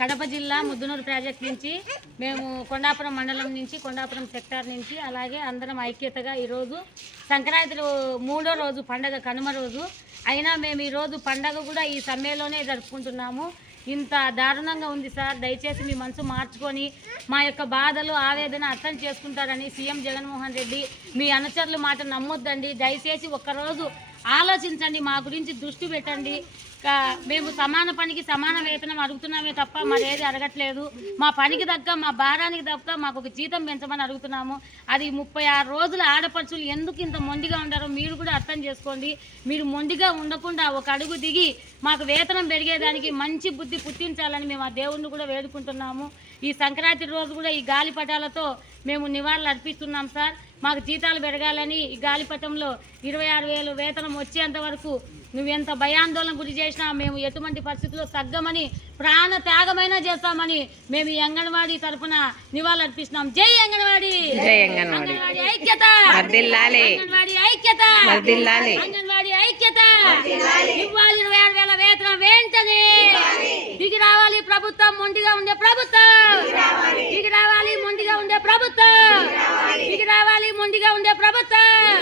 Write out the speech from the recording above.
కడప జిల్లా ముద్దునూరు ప్రాజెక్ట్ నుంచి మేము కొండాపురం మండలం నుంచి కొండాపురం సెక్టార్ నుంచి అలాగే అందరం ఐక్యతగా ఈరోజు సంక్రాంతి మూడో రోజు పండగ కనుమ రోజు. అయినా మేము ఈరోజు పండగ కూడా ఈ సమ్మెలోనే జరుపుకుంటున్నాము. ఇంత దారుణంగా ఉంది సార్. దయచేసి మీ మనసు మార్చుకొని మా యొక్క బాధలు ఆవేదన అర్థం చేసుకుంటారని సీఎం జగన్మోహన్ రెడ్డి మీ అనుచరుల మాట నమ్మొద్దండి. దయచేసి ఒక్కరోజు ఆలోచించండి మా గురించి దృష్టి పెట్టండి. మేము సమాన పనికి సమాన వేతనం అడుగుతున్నామే తప్ప మరేది అడగట్లేదు. మా పనికి తగ్గ మా భారానికి తగ్గ మాకు ఒక జీతం పెంచమని అడుగుతున్నాము. అది ముప్పై ఆరు రోజుల ఆడపడుచులు ఎందుకు ఇంత మొండిగా ఉండారో మీరు కూడా అర్థం చేసుకోండి. మీరు మొండిగా ఉండకుండా ఒక అడుగు దిగి మాకు వేతనం పెరిగేదానికి మంచి బుద్ధి పుట్టించాలని మేము ఆ దేవుణ్ణి కూడా వేడుకుంటున్నాము. ఈ సంక్రాంతి రోజు కూడా ఈ గాలిపటాలతో మేము నివాళులు అర్పిస్తున్నాం సార్. మాకు జీతాలు పెరగాలని ఈ గాలిపటంలో ఇరవై ఆరు వేలు వేతనం వచ్చేంత వరకు నువ్వెంత భయాందోళన గురి చేసినా మేము ఎటువంటి పరిస్థితుల్లో తగ్గమని ప్రాణ త్యాగమైనా చేస్తామని మేము ఈ అంగన్వాడీ తరఫున నివాళులు అర్పిస్తున్నాం. జై అంగన్వాడీ! ఐక్యత! అంగన్వాడీ ఐక్యత! అంగన్వాడీ ఐక్యత! ఇవ్వాలి ఇరవై ఆరు వేల వేతనం వెంటనే! దిగి రావాలి ప్రభుత్వం మొండిగా ఉండే ప్రభుత్వం దిగి రావాలి మొండిగా ఉండే ఉండే ప్రభుత్వం.